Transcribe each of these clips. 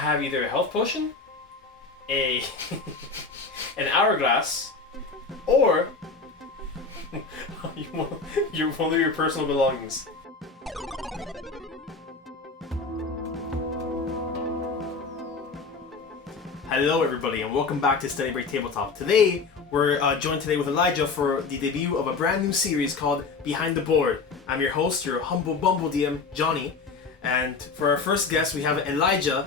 have either a health potion, a an hourglass, or one of your personal belongings. Hello everybody and welcome back to Study Break Tabletop. Today we're joined today with Elijah for the debut of a brand new series called Behind the Board. I'm your host, your humble bumble DM, Jonny, and for our first guest we have Elijah.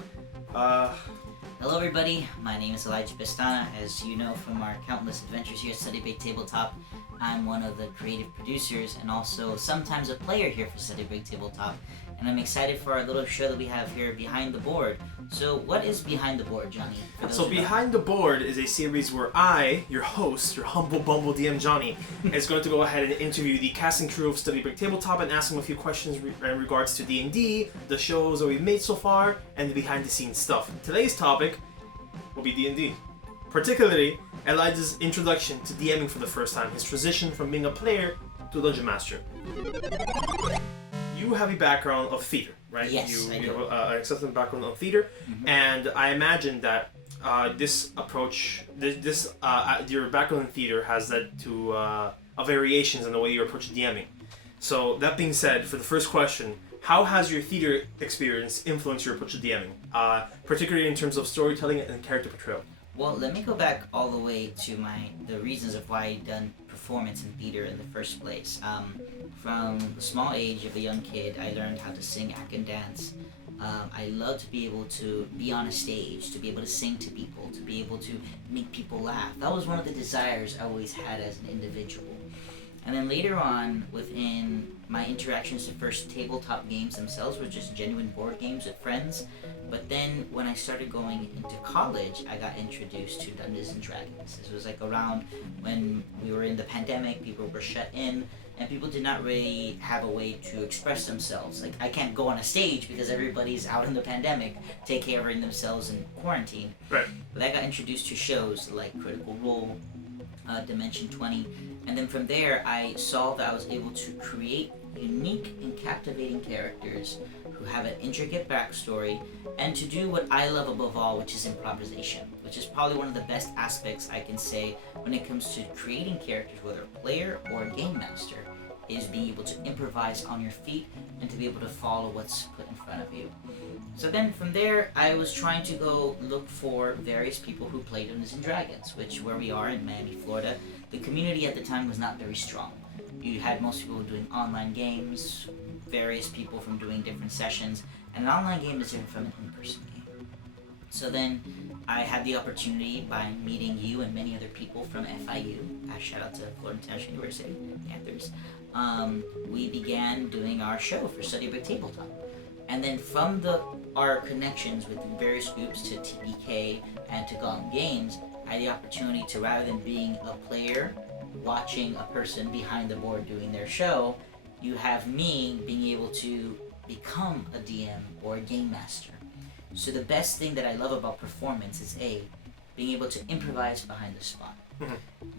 Hello everybody, my name is Elijah Pestana. As you know from our countless adventures here at Study Break Tabletop, I'm one of the creative producers and also sometimes a player here for Study Break Tabletop. And I'm excited for our little show that we have here, Behind the Board. So what is Behind the Board, Jonny? So Behind the Board is a series where I, your host, your humble bumble DM Jonny, is going to go ahead and interview the cast and crew of Study Break Tabletop and ask them a few questions in regards to D&D, the shows that we've made so far, and the behind the scenes stuff. Today's topic will be D&D. Particularly, Elijah's introduction to DMing for the first time, his transition from being a player to a Dungeon Master. You have a background of theater, right? Yes, I do. You have an extensive background on theater, and I imagine that this approach, your background in theater has led to variations in the way you approach DMing. So that being said, for the first question, how has your theater experience influenced your approach to DMing, particularly in terms of storytelling and character portrayal? Well, let me go back all the way to the reasons of why I done performance in theater in the first place. From the small age of a young kid, I learned how to sing, act, and dance. I love to be able to be on a stage, to be able to sing to people, to be able to make people laugh. That was one of the desires I always had as an individual. And then later on, within my interactions, the first tabletop games themselves were just genuine board games with friends. But then when I started going into college, I got introduced to Dungeons and Dragons. This was like around when we were in the pandemic, people were shut in, and people did not really have a way to express themselves. Like, I can't go on a stage because everybody's out in the pandemic, take care of themselves in quarantine. Right. But I got introduced to shows like Critical Role, Dimension 20, and then from there I saw that I was able to create unique and captivating characters who have an intricate backstory, and to do what I love above all, which is improvisation, which is probably one of the best aspects I can say when it comes to creating characters, whether a player or a game master, is being able to improvise on your feet and to be able to follow what's put in front of you. So then from there, I was trying to go look for various people who played Dungeons and Dragons, which where we are in Miami, Florida, the community at the time was not very strong. You had most people doing online games, various people from doing different sessions, and an online game is different from an in-person game. So then I had the opportunity by meeting you and many other people from FIU, shout out to Florida International University, Panthers, we began doing our show for Study Break Tabletop. And then from our connections with various groups to TBK and to Gone Games, I had the opportunity to, rather than being a player, watching a person behind the board doing their show, you have me being able to become a DM or a game master. So the best thing that I love about performance is being able to improvise behind the spot,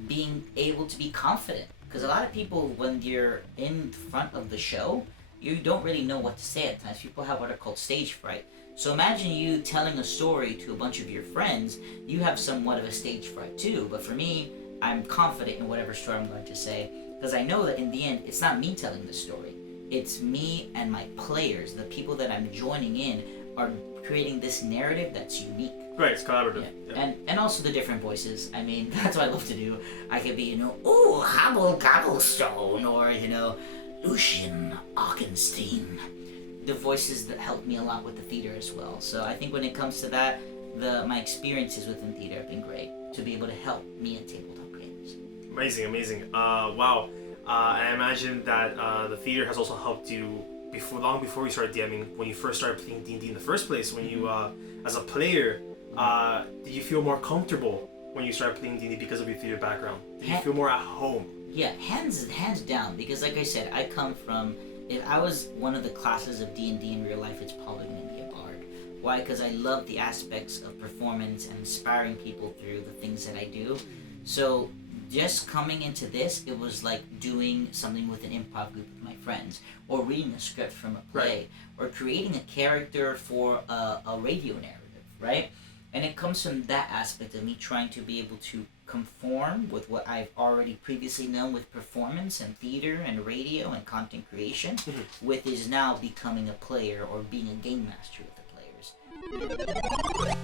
being able to be confident, because a lot of people, when you're in front of the show, you don't really know what to say at times. People have what are called stage fright. So imagine you telling a story to a bunch of your friends, you have somewhat of a stage fright too, but for me, I'm confident in whatever story I'm going to say, because I know that in the end, it's not me telling the story. It's me and my players, the people that I'm joining in, are creating this narrative that's unique. Right, it's collaborative. Yeah. And also the different voices. I mean, that's what I love to do. I could be, ooh, Hobble Gobblestone, or, Lucian Augenstein. The voices that helped me a lot with the theater as well. So I think when it comes to that, my experiences within theater have been great to be able to help me at tabletop games. Amazing. Wow. I imagine that the theater has also helped you long before you started DMing, when you first started playing D&D in the first place, when you, as a player, did you feel more comfortable when you started playing D&D because of your theater background? Did you feel more at home? Yeah, hands down, because like I said, I come from, if I was one of the classes of D&D in real life, it's probably going to be a bard. Why? Because I love the aspects of performance and inspiring people through the things that I do. So just coming into this, it was like doing something with an improv group with my friends, or reading a script from a play, or creating a character for a radio narrative. right? And it comes from that aspect of me trying to be able to conform with what I've already previously known with performance and theater and radio and content creation, with is now becoming a player or being a game master with the players.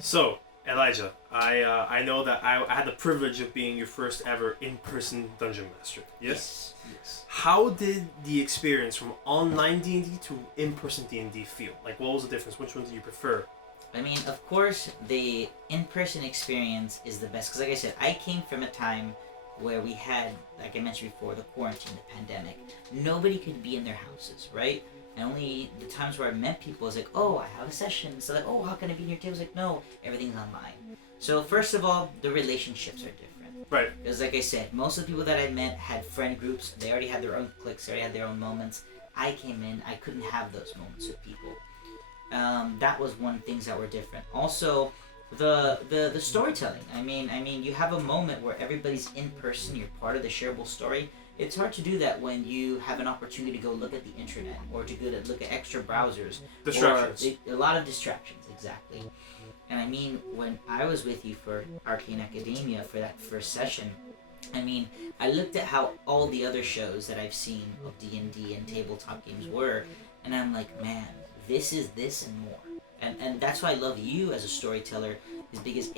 So, Elijah, I know that I had the privilege of being your first ever in-person dungeon master. Yes? Yes. How did the experience from online D&D to in-person D&D feel? Like, what was the difference? Which one do you prefer? I mean, of course, the in-person experience is the best. Because like I said, I came from a time where we had, like I mentioned before, the quarantine, the pandemic. Nobody could be in their houses, right? And only the times where I met people was like, oh, I have a session. So like, oh, how can I be in your table? I was like, no, everything's online. So first of all, the relationships are different. Right. Because like I said, most of the people that I met had friend groups. They already had their own cliques. They already had their own moments. I came in, I couldn't have those moments with people. That was one of the things that were different. Also, the storytelling. I mean, you have a moment where everybody's in person. You're part of the shareable story. It's hard to do that when you have an opportunity to go look at the internet or to go to look at extra browsers. Distractions. Or a lot of distractions, exactly. And I mean, when I was with you for Arcane Academia for that first session, I mean, I looked at how all the other shows that I've seen of D&D and tabletop games were, and I'm like, man, this is this and more. And that's why I love you as a storyteller, is because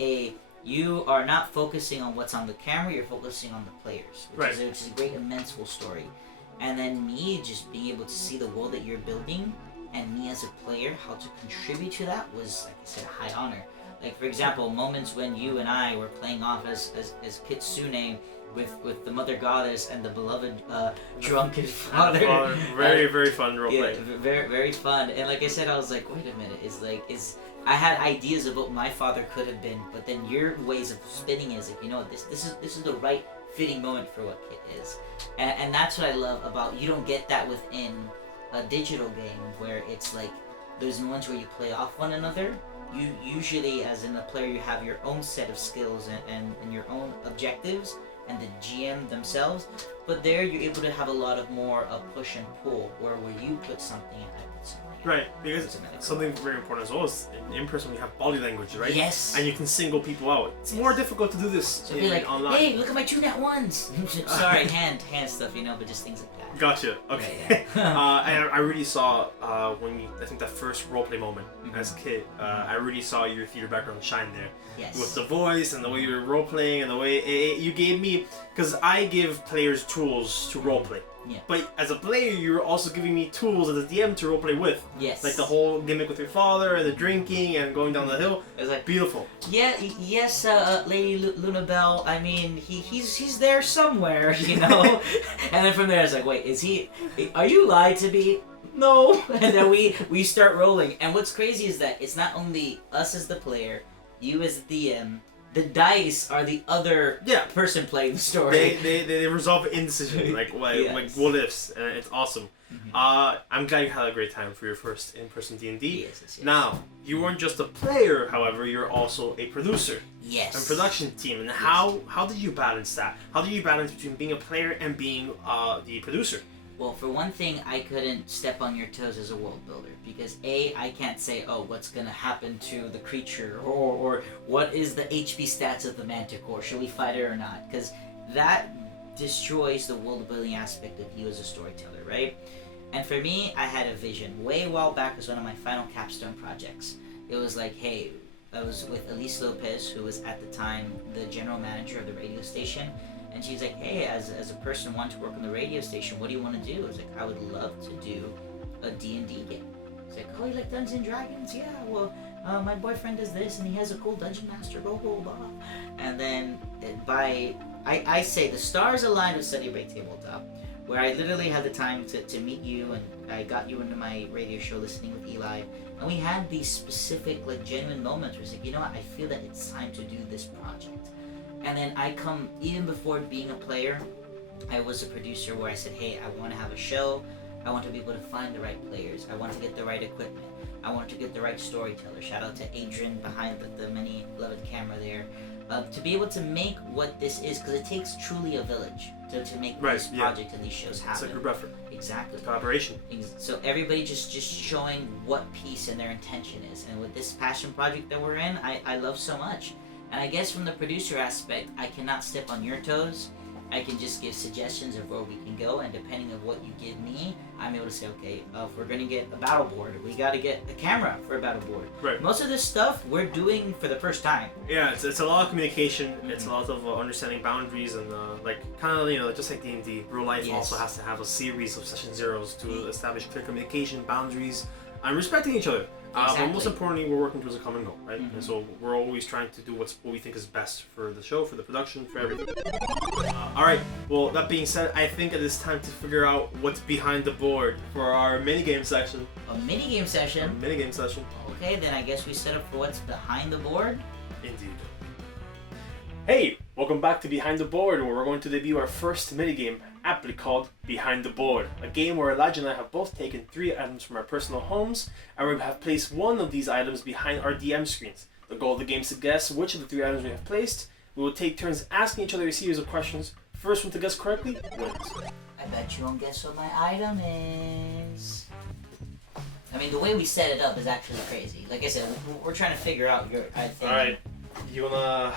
you are not focusing on what's on the camera, you're focusing on the players, which is a great, immense story. And then me just being able to see the world that you're building, and me as a player, how to contribute to that was, like I said, a high honor. Like, for example, moments when you and I were playing off as Kitsune with the Mother Goddess and the beloved drunken father. Very fun roleplay. Yeah, very, very fun. And like I said, I was like, wait a minute, I had ideas of what my father could have been, but then your ways of spinning is like, you know, this is the right fitting moment for what Kit is. And that's what I love about, you don't get that within a digital game where it's like there's moments where you play off one another. You usually, as in a player, you have your own set of skills and your own objectives and the GM themselves, but there you're able to have a lot of more push and pull, where you put something and I put something. Right, because something very important as well is in person we have body language, right? Yes. And you can single people out. It's more difficult to do this so be like, online. hey, look at my 2 nat 1s. Sorry, hand stuff, you know, but just things like that. Gotcha. Okay. And I really saw when I think that first roleplay moment as a kid, I really saw your theater background shine there. Yes. With the voice and the way you were roleplaying and the way you gave me, because I give players tools to roleplay. Yeah. But as a player, you're also giving me tools as a DM to roleplay with. Yes. Like the whole gimmick with your father and the drinking and going down the hill. It was like beautiful. Yeah. Yes. Lady Luna Bell. I mean, he's there somewhere, you know. And then from there, it's like, wait, is he? Are you lied to me? No. And then we start rolling. And what's crazy is that it's not only us as the player, you as the DM. The dice are the other person playing the story. They resolve indecision, like like what ifs, and it's awesome. I'm glad you had a great time for your first in-person D&D. Yes. Now, you weren't just a player, however, you're also a producer. Yes. And production team. And how did you balance that? How did you balance between being a player and being the producer? Well, for one thing, I couldn't step on your toes as a world builder because I can't say, oh, what's gonna happen to the creature or what is the HP stats of the Manticore? Should we fight it or not? Because that destroys the world building aspect of you as a storyteller, right? And for me, I had a vision way a while back as one of my final capstone projects. It was like, hey, I was with Elise Lopez, who was at the time the general manager of the radio station. And she's like, hey, as a person wanting to work on the radio station, what do you want to do? I was like, I would love to do a D&D game. It's like, oh, you like Dungeons and Dragons? Yeah, well, my boyfriend does this, and he has a cool dungeon master, blah, blah, blah. And then I say the stars aligned with Study Break Tabletop, where I literally had the time to meet you, and I got you into my radio show listening with Eli, and we had these specific, like, genuine moments where it's like, you know what, I feel that it's time to do this project. And then I come, even before being a player, I was a producer where I said, hey, I want to have a show. I want to be able to find the right players. I want to get the right equipment. I want to get the right storyteller. Shout out to Adrian behind the many beloved camera there. to be able to make what this is, because it takes truly a village to make this project and these shows happen. It's a group effort. Exactly. Collaboration. So everybody just showing what piece and their intention is. And with this passion project that we're in, I love so much. And I guess from the producer aspect, I cannot step on your toes. I can just give suggestions of where we can go, and depending on what you give me, I'm able to say, okay, if we're gonna get a battle board, we gotta get a camera for a battle board. Right. Most of this stuff we're doing for the first time. Yeah, it's a lot of communication. It's a lot of understanding boundaries and kind of just like D&D, real life also has to have a series of session zeros to establish clear communication, boundaries, and respecting each other. Exactly. But most importantly, we're working towards a common goal, right? And so we're always trying to do what we think is best for the show, for the production, for everything. All right. Well, that being said, I think it is time to figure out what's behind the board for our minigame section. A minigame session? A minigame session. Okay, then I guess we set up for what's behind the board. Indeed. Hey, welcome back to Behind the Board, where we're going to debut our first minigame, aptly called Behind the Board, a game where Elijah and I have both taken 3 items from our personal homes, and we have placed one of these items behind our DM screens. The goal of the game is to guess which of the 3 items we have placed. We will take turns asking each other a series of questions. First one to guess correctly wins. I bet you won't guess what my item is. I mean, the way we set it up is actually crazy. Like I said, we're trying to figure out your thing. Alright, you wanna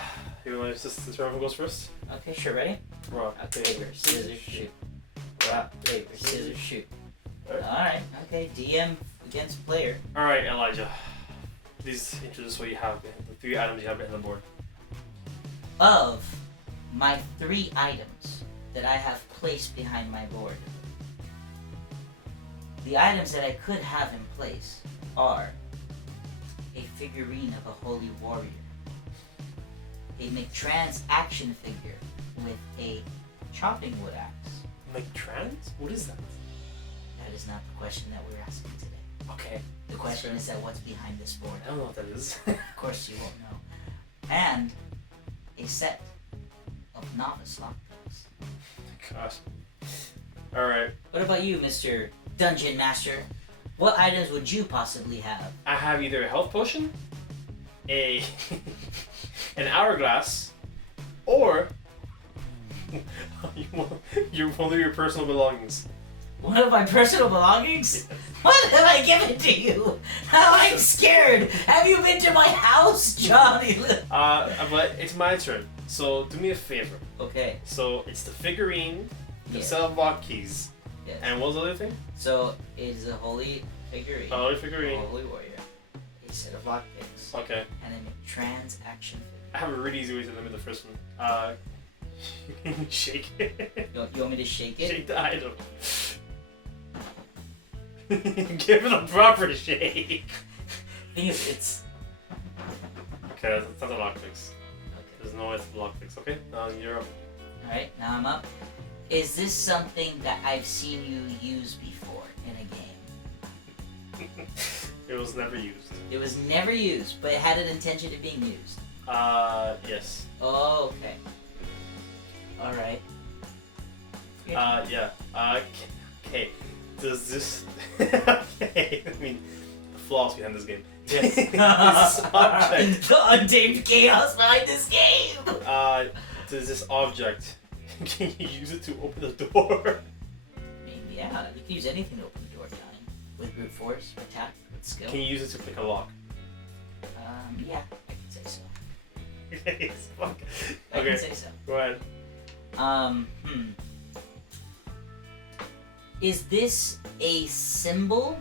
just determine who goes first? Okay, sure, ready? Rock, paper, scissors, shoot. Rock, paper, scissors, shoot. Alright, okay, DM against player. Alright, Elijah. Please introduce what you have, the 3 items you have on the board. Of my 3 items that I have placed behind my board, the items that I could have in place are a figurine of a holy warrior, a McTrans action figure with a chopping wood axe. McTrans? What is that? That is not the question that we're asking today. Okay. The question is that what's behind this board? I don't know what that is. Of course you won't know. And a set of novice lockpicks. Gosh. Alright. What about you, Mr. Dungeon Master? What items would you possibly have? I have either a health potion, an hourglass, or one of your personal belongings. One of my personal belongings? What have I given to you? Now I'm scared. Have you been to my house, Jonny? But it's my turn. So do me a favor. Okay. So it's the figurine, the set of lock keys, and what was the other thing? So it's a holy figurine. A holy figurine. A holy warrior. A set of lockpicks. Okay. And a trans action figure. I have a really easy way to limit the first one. Shake it. You want me to shake it? Shake the item. Give it a proper shake. Thing is, it's... Okay, that's not the lockpicks. Okay. There's no way it's the lockpicks. Okay, now you're up. Alright, now I'm up. Is this something that I've seen you use before in a game? It was never used. It was never used, but it had an intention of being used. Yes. Oh, okay. Alright. Yeah. Okay. Does this... Okay, I mean, the flaws behind this game. Yes. This object... The untamed chaos behind this game! Does this object... Can you use it to open the door? Maybe, yeah. You can use anything to open the door, Johnny. With brute force, attack, with skill. Can you use it to pick a lock? Yeah. I can say so. Okay. I can say so. Go ahead. Is this a symbol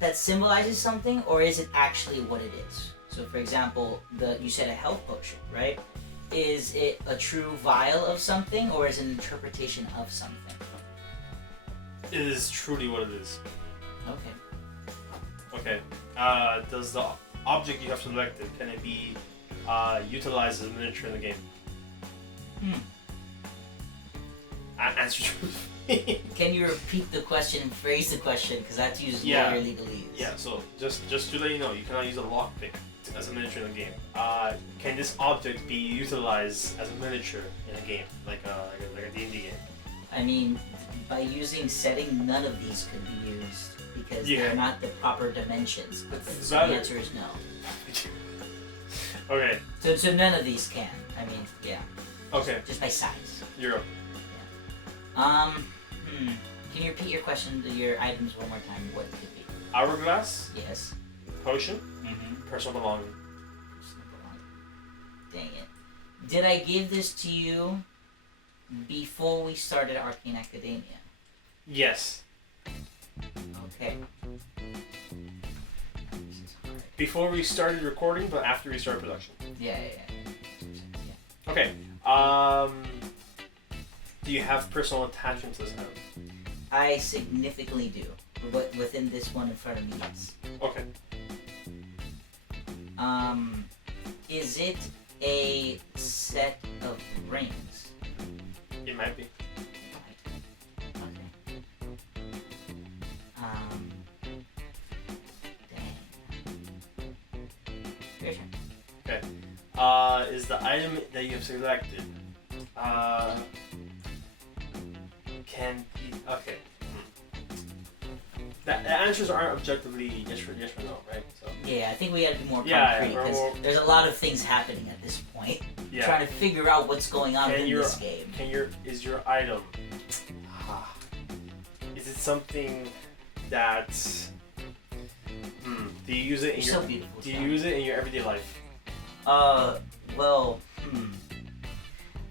that symbolizes something, or is it actually what it is? So, for example, you said a health potion, right? Is it a true vial of something, or is it an interpretation of something? It is truly what it is. Okay. Okay. Does the object you have selected, can it be utilized as a miniature in the game? Answer truthfully. Can you repeat the question and phrase the question? Because I have to use lawyer legalese. Yeah, so just to let you know, you cannot use a lockpick as a miniature in the game. Can this object be utilized as a miniature in a game, like a D&D game? I mean, by using setting, none of these could be used because they're not the proper dimensions. So the answer is no. Okay. So none of these can. I mean, yeah. Okay. Just by size. Europe. Yeah. Can you repeat your question to your items one more time? What could be? Hourglass. Yes. Potion. Mm-hmm. Personal belonging. Dang it. Did I give this to you before we started Arcane Academia? Yes. Okay. Before we started recording, but after we started production. Yeah. Okay. Do you have personal attachment to this item? I significantly do. But within this one in front of me, yes. Okay. Is it a set of rings? It might be. Okay. Dang. Your turn. Okay. Is the item that you have selected, okay. The answers aren't objectively yes or no, right? So. Yeah, I think we gotta be more Yeah, concrete because there's a lot of things happening at this point. Yeah. Trying to figure out what's going on in this game. Is your item? Is it something that? Do you use it in your? Do you use it in your everyday life? Well,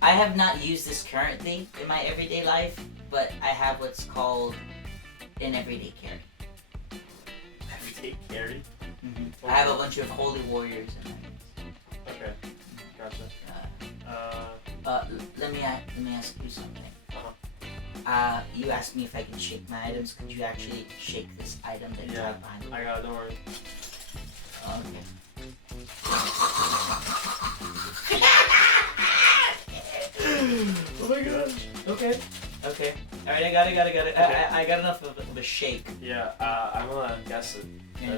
I have not used this currently in my everyday life, but I have what's called an everyday carry. Everyday carry? Mm-hmm. Okay. I have a bunch of holy warriors and items. Okay, gotcha. Let me ask you something. Uh-huh. You asked me if I can shake my items. Could you actually shake this item that you have behind me? I got it, don't worry. Okay. Oh my gosh. Okay. Okay. Alright, I got it. Okay. I got enough of a shake. Yeah, I'm gonna guess it.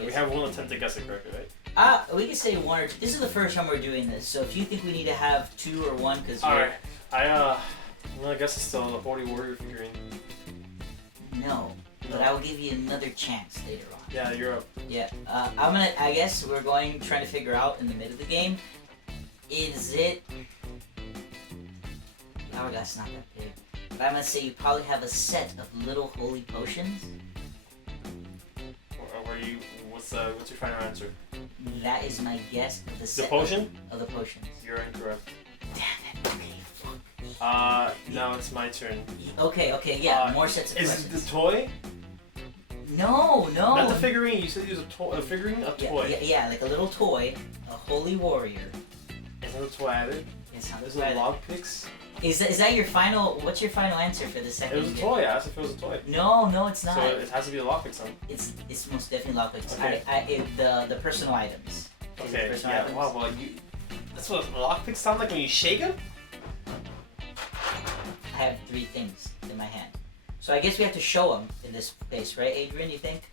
We have one attempt to guess it correctly, right? We can say one or two. This is the first time we're doing this, so if you think we need to have two or one, because alright. I'm gonna guess it's still the Holy Warrior figurine. No, but I will give you another chance later on. Yeah, you're up. Yeah, I guess we're trying to figure out in the middle of the game, is it... Hourglass not that big. But I'm gonna say you probably have a set of little holy potions. What's your final answer? That is my guess of the set. The potion? Of the potions. You're incorrect. Damn it, okay, fuck. Now it's my turn. Okay, yeah, more sets of Is questions. it the toy? No. Not the figurine, you said it was a figurine? A toy? Yeah, like a little toy, a holy warrior. Is that a toy added? It's not Is it log picks? Is that your final, what's your final answer for the second? It was a toy, I asked if it was a toy. No, it's not. So it has to be a lockpick son. It's most definitely lockpicks. Okay. The personal items. Okay, personal yeah, items? wow, well, that's what lockpicks sound like when you shake them? I have 3 things in my hand. So I guess we have to show them in this case, right, Adrian, you think?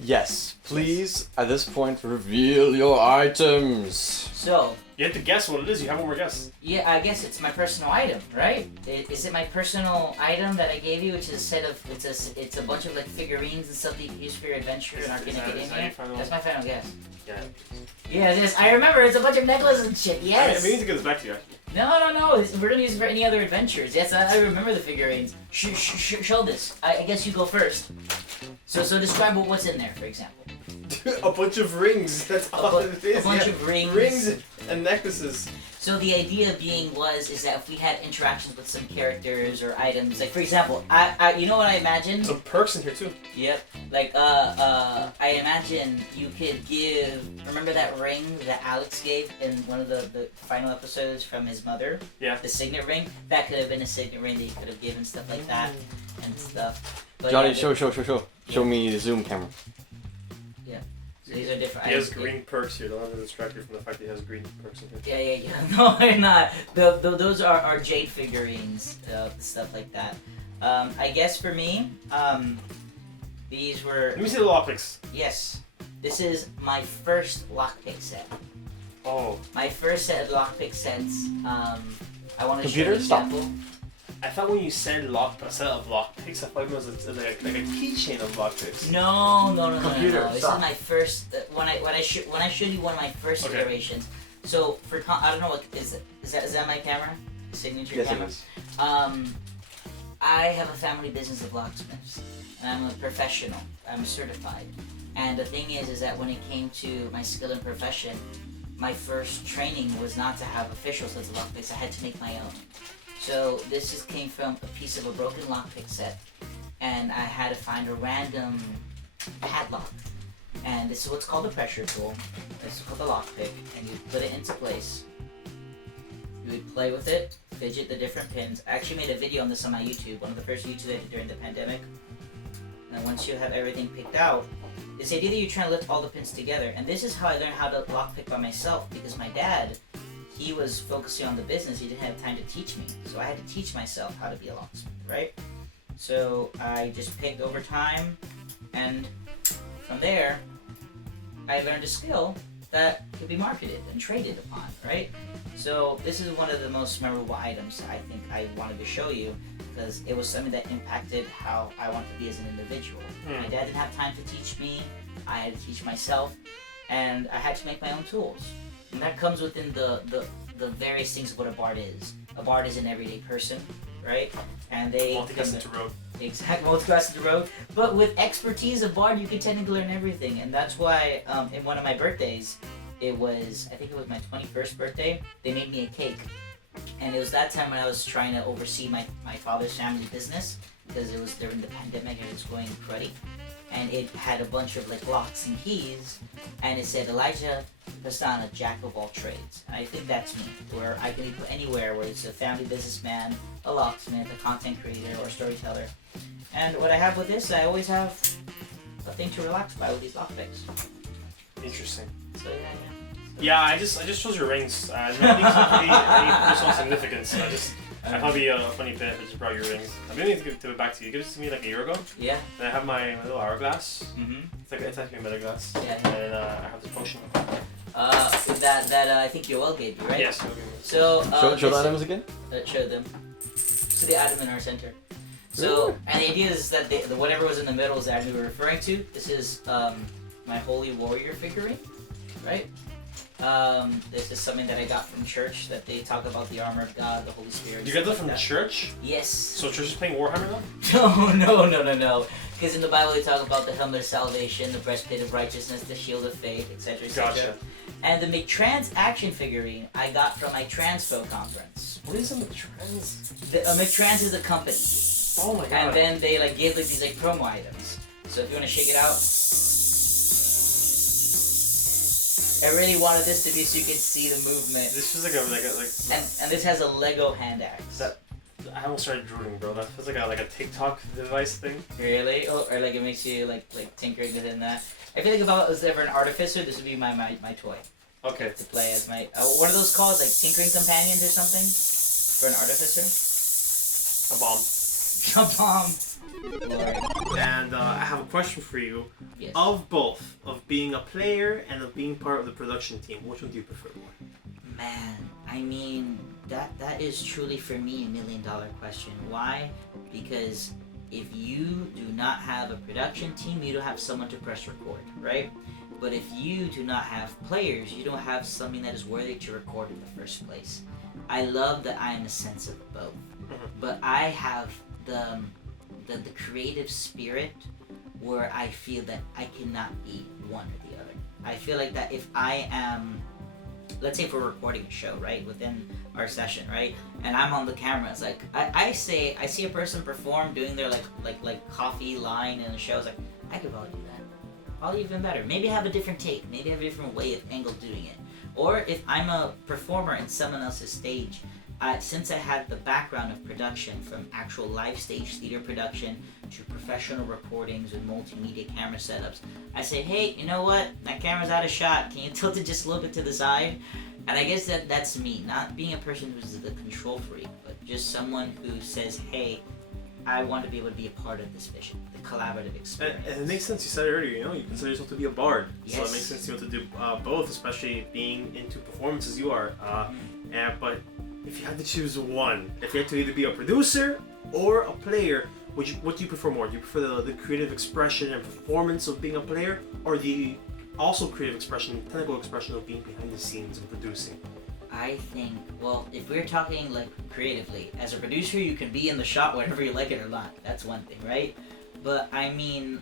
Yes, please, at this point, reveal your items. So... You have to guess what it is, you have one more guess. Yeah, I guess it's my personal item, right? Is it my personal item that I gave you, which is a set of, it's a bunch of like figurines and stuff that you can use for your adventure in Arcane Academia? That's my final guess. Yeah. Yes, I remember, it's a bunch of necklaces and shit, yes! I need to get this back to you, actually. No, we're gonna use it for any other adventures. Yes, I remember the figurines. Show this. I guess you go first. So describe what's in there, for example. A bunch of rings, that's all it is. A bunch of rings. Rings and necklaces. So the idea is that if we had interactions with some characters or items, like for example, I you know what I imagine? Some perks in here too. Yep. Like I imagine you could remember that ring that Alex gave in one of the final episodes from his mother? Yeah. The signet ring? That could have been a signet ring that you could have given, stuff like that and stuff. But Johnny, yeah, show me the zoom camera. Yeah. So these are different He has items. green perks here. Don't let it distract you from the fact that he has green perks in here. Yeah. No, they're not. Those are jade figurines, stuff like that. I guess for me, these were... Let me see the lockpicks. Yes. This is my first lockpick set. Oh. My first set of lockpick sets. I want to show Computer, an stop. example. I thought when you said a set of lockpicks, I thought it was like a keychain of lockpicks. No. Computer, This stop. is my first. When I showed you one of my first Okay. iterations. So I don't know what is it. Is that my camera? Signature Yes, camera. it is. I have a family business of locksmiths, and I'm a professional. I'm certified. And the thing is that when it came to my skill and profession, my first training was not to have official sets of lockpicks. I had to make my own. So this just came from a piece of a broken lockpick set, and I had to find a random padlock. And this is what's called a pressure tool. This is called the lockpick, and you put it into place. You would play with it, fidget the different pins. I actually made a video on this on my YouTube, one of the first YouTubes I did during the pandemic. And once you have everything picked out, it's the idea that you're trying to lift all the pins together. And this is how I learned how to lockpick by myself, because my dad, he was focusing on the business. He didn't have time to teach me. So I had to teach myself how to be a locksmith, right? So I just picked over time, and from there, I learned a skill that could be marketed and traded upon, right? So this is one of the most memorable items I think I wanted to show you, because it was something that impacted how I want to be as an individual. My dad didn't have time to teach me. I had to teach myself, and I had to make my own tools. And that comes within the various things of what a bard is. A bard is an everyday person, right? And they Multifaceted road. Exactly, multifaceted road. But with expertise of bard, you can technically learn everything, and that's why in one of my birthdays, I think it was my 21st birthday, they made me a cake. And it was that time when I was trying to oversee my father's family business, because it was during the pandemic and it was going cruddy. And it had a bunch of like locks and keys, and it said Elijah Pestana, jack of all trades. And I think that's me, where I can be put anywhere, where it's a family businessman, a locksmith, a content creator, or storyteller. And what I have with this, I always have a thing to relax by with these lockpicks. Interesting. So yeah. Yeah, I just chose your rings. I don't think any personal significance. I thought it'd be a funny bit if I just brought your rings. I've been meaning to give it back to you. You gave it to me like a year ago. Yeah. And I have my little hourglass. Mm-hmm. It's actually a metal glass. Yeah. And I have this potion. That I think Yoel gave you, right? Yes. Okay. So Show the items again. Show them. So the item in our center. So and the idea is that the whatever was in the middle is the item we were referring to. This is my holy warrior figurine, right? This is something that I got from church, that they talk about the armor of God, the Holy Spirit. You got that from church? Yes. So church is playing Warhammer now? No. Because in the Bible they talk about the helmet of salvation, the breastplate of righteousness, the shield of faith, etc. Gotcha. And the McTrans action figurine I got from my Transpo conference. What is a McTrans? McTrans is a company. Oh my god. And then they gave these promo items. So if you want to shake it out. I really wanted this to be so you could see the movement. This feels like And this has a Lego hand axe. I almost started drooling, bro. That feels like a TikTok device thing. Really? Oh, or it makes you like tinkering within that. I feel like if I was ever an artificer, this would be my toy Okay. to play as my. What are those called? Like tinkering companions or something? For an artificer? A bomb. A bomb. Lord. And I have a question for you. Yes. Of both, of being a player and of being part of the production team, which one do you prefer more? Man, I mean, that is truly for me $1 million question. Why? Because if you do not have a production team, you don't have someone to press record, right? But if you do not have players, you don't have something that is worthy to record in the first place. I love that I am a sense of both, but I have the creative spirit where I feel that I cannot be one or the other. I feel like that if I am, let's say if we're recording a show, right, within our session, right, and I'm on the camera, it's like I see a person perform doing their like coffee line in the show, it's like I could probably do that, probably even better. Maybe have a different take, maybe have a different way of angle doing it. Or if I'm a performer in someone else's stage, since I had the background of production, from actual live stage theater production to professional recordings and multimedia camera setups, I say, hey, you know what? That camera's out of shot. Can you tilt it just a little bit to the side? And I guess that's me, not being a person who's the control freak, but just someone who says, hey, I want to be able to be a part of this vision, the collaborative experience. And it makes sense. You said it earlier. You consider yourself to be a bard, Yes. so it makes sense you want to do both, especially being into performances. You are, but if you had to choose one, if you had to either be a producer or a player, what do you prefer more? Do you prefer the creative expression and performance of being a player, or the also creative expression, technical expression of being behind the scenes and producing? I think, well, if we're talking like creatively, as a producer, you can be in the shot whether you like it or not. That's one thing, right? But I mean,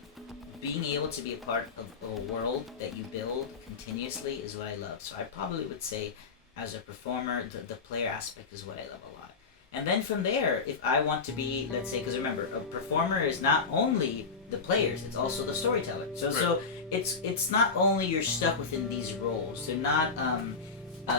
being able to be a part of a world that you build continuously is what I love. So I probably would say, as a performer, the player aspect is what I love a lot. And then from there, if I want to be, let's say, because remember, a performer is not only the players, it's also the storyteller. So it's not only you're stuck within these roles. They're not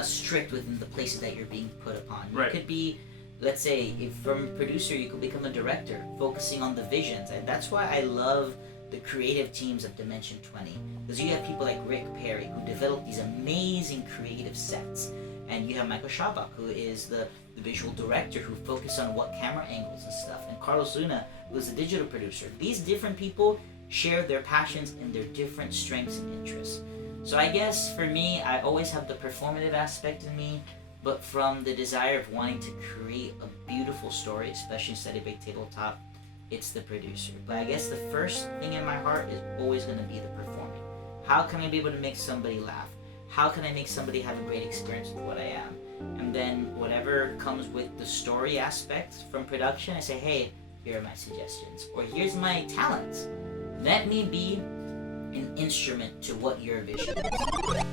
strict within the places that you're being put upon. You could be, let's say, if from producer, you could become a director, focusing on the visions. And that's why I love the creative teams of Dimension 20. Because you have people like Rick Perry, who develop these amazing creative sets. And you have Michael Schabach, who is the visual director, who focus on what camera angles and stuff. And Carlos Luna, who is the digital producer. These different people share their passions and their different strengths and interests. So I guess for me, I always have the performative aspect in me, but from the desire of wanting to create a beautiful story, especially in Study Break Tabletop, it's the producer. But I guess the first thing in my heart is always going to be the performing. How can I be able to make somebody laugh? How can I make somebody have a great experience with what I am? And then whatever comes with the story aspect from production, I say, hey, here are my suggestions. Or here's my talents. Let me be an instrument to what your vision is.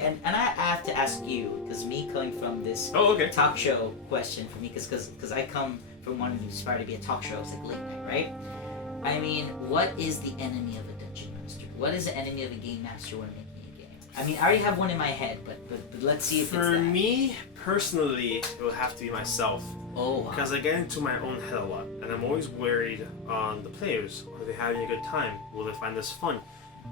And I have to ask you, because me coming from this talk show question for me, because I come from wanting to aspire to be a talk show, it's like late night, right? I mean, what is the enemy of a dungeon master? What is the enemy of a game master when making a game? I mean, I already have one in my head, but let's see if it's that. For me, personally, it would have to be myself. Oh, wow. Because I get into my own head a lot, and I'm always worried on the players. Are they having a good time? Will they find this fun?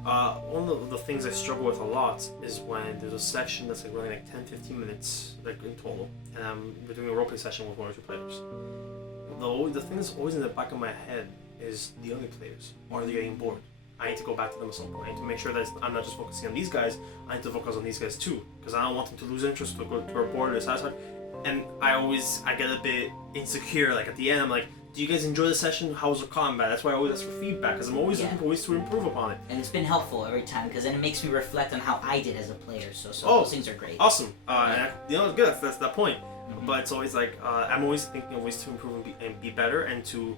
One of the things I struggle with a lot is when there's a section that's like running like 10-15 minutes like in total, and we're doing a roleplay session with 1 or 2 players. The thing that's always in the back of my head is the other players. Are they getting bored? I need to go back to them at some point. I need to make sure that I'm not just focusing on these guys, I need to focus on these guys too, because I don't want them to lose interest or go to a bored or satisfied. And I get a bit insecure, like at the end I'm like, do you guys enjoy the session? How was the combat? That's why I always ask for feedback, because I'm always looking for ways to improve upon it. And it's been helpful every time, because then it makes me reflect on how I did as a player, so those things are great. Awesome. And it's good, that's that point. Mm-hmm. But it's always like, I'm always thinking of ways to improve and be better, and to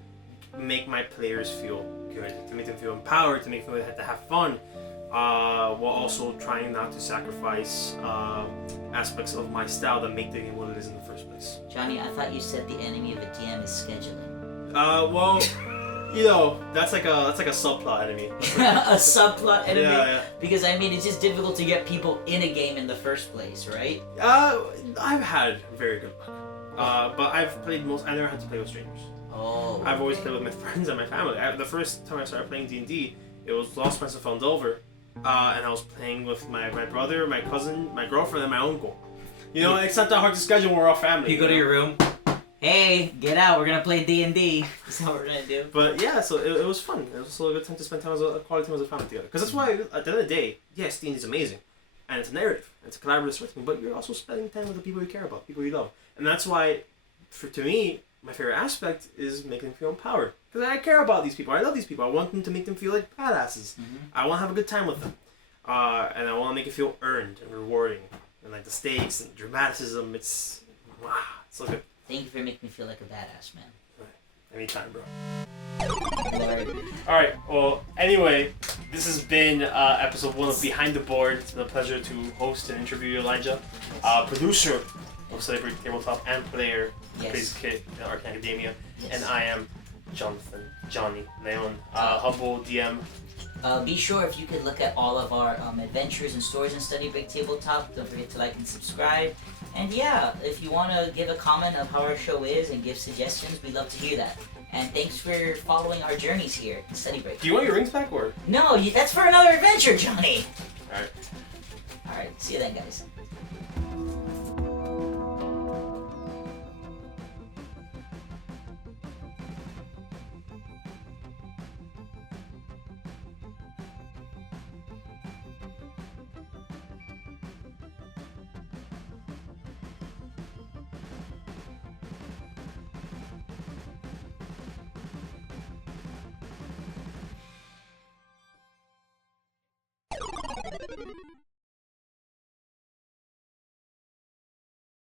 make my players feel good, to make them feel empowered, to make them to have fun, while also trying not to sacrifice aspects of my style that make the game what it is in the first place. Jonny, I thought you said the enemy of a DM is scheduling. Well, you know, that's like a subplot enemy. A subplot enemy? Yeah. Because I mean, it's just difficult to get people in a game in the first place, right? I've had very good luck. But I never had to play with strangers. Oh. I've always played with my friends and my family. The first time I started playing D&D, it was Lost Prince of Fandover, and I was playing with my brother, my cousin, my girlfriend, and my uncle. You know, it's not that hard to schedule when we're all family. You go to your room. Hey, get out! We're gonna play D&D. That's what we're gonna do. But yeah, so it was fun. It was also a good time to spend time as a quality time as a family together. Because that's why, at the end of the day, yes, D&D is amazing, and it's a narrative, and it's a collaborative storytelling. But you're also spending time with the people you care about, people you love, and that's why, to me, my favorite aspect is making them feel empowered. Because I care about these people. I love these people. I want them to make them feel like badasses. Mm-hmm. I want to have a good time with them, and I want to make it feel earned and rewarding, and like the stakes and dramaticism. It's so good. Thank you for making me feel like a badass, man. Anytime, bro. Alright, well, anyway, this has been episode 1 of Behind the Board. It's been a pleasure to host and interview Elijah, producer of Study Break Tabletop and player of Plays Kit in Arcane Academia. Yes. And I am Jonny Leon, humble DM. Be sure if you could look at all of our adventures and stories in Study Break Tabletop. Don't forget to like and subscribe. And yeah, if you want to give a comment of how our show is and give suggestions, we'd love to hear that. And thanks for following our journeys here in Study Break. Do you want your rings back, or? No, that's for another adventure, Jonny. Alright. Alright, see you then, guys.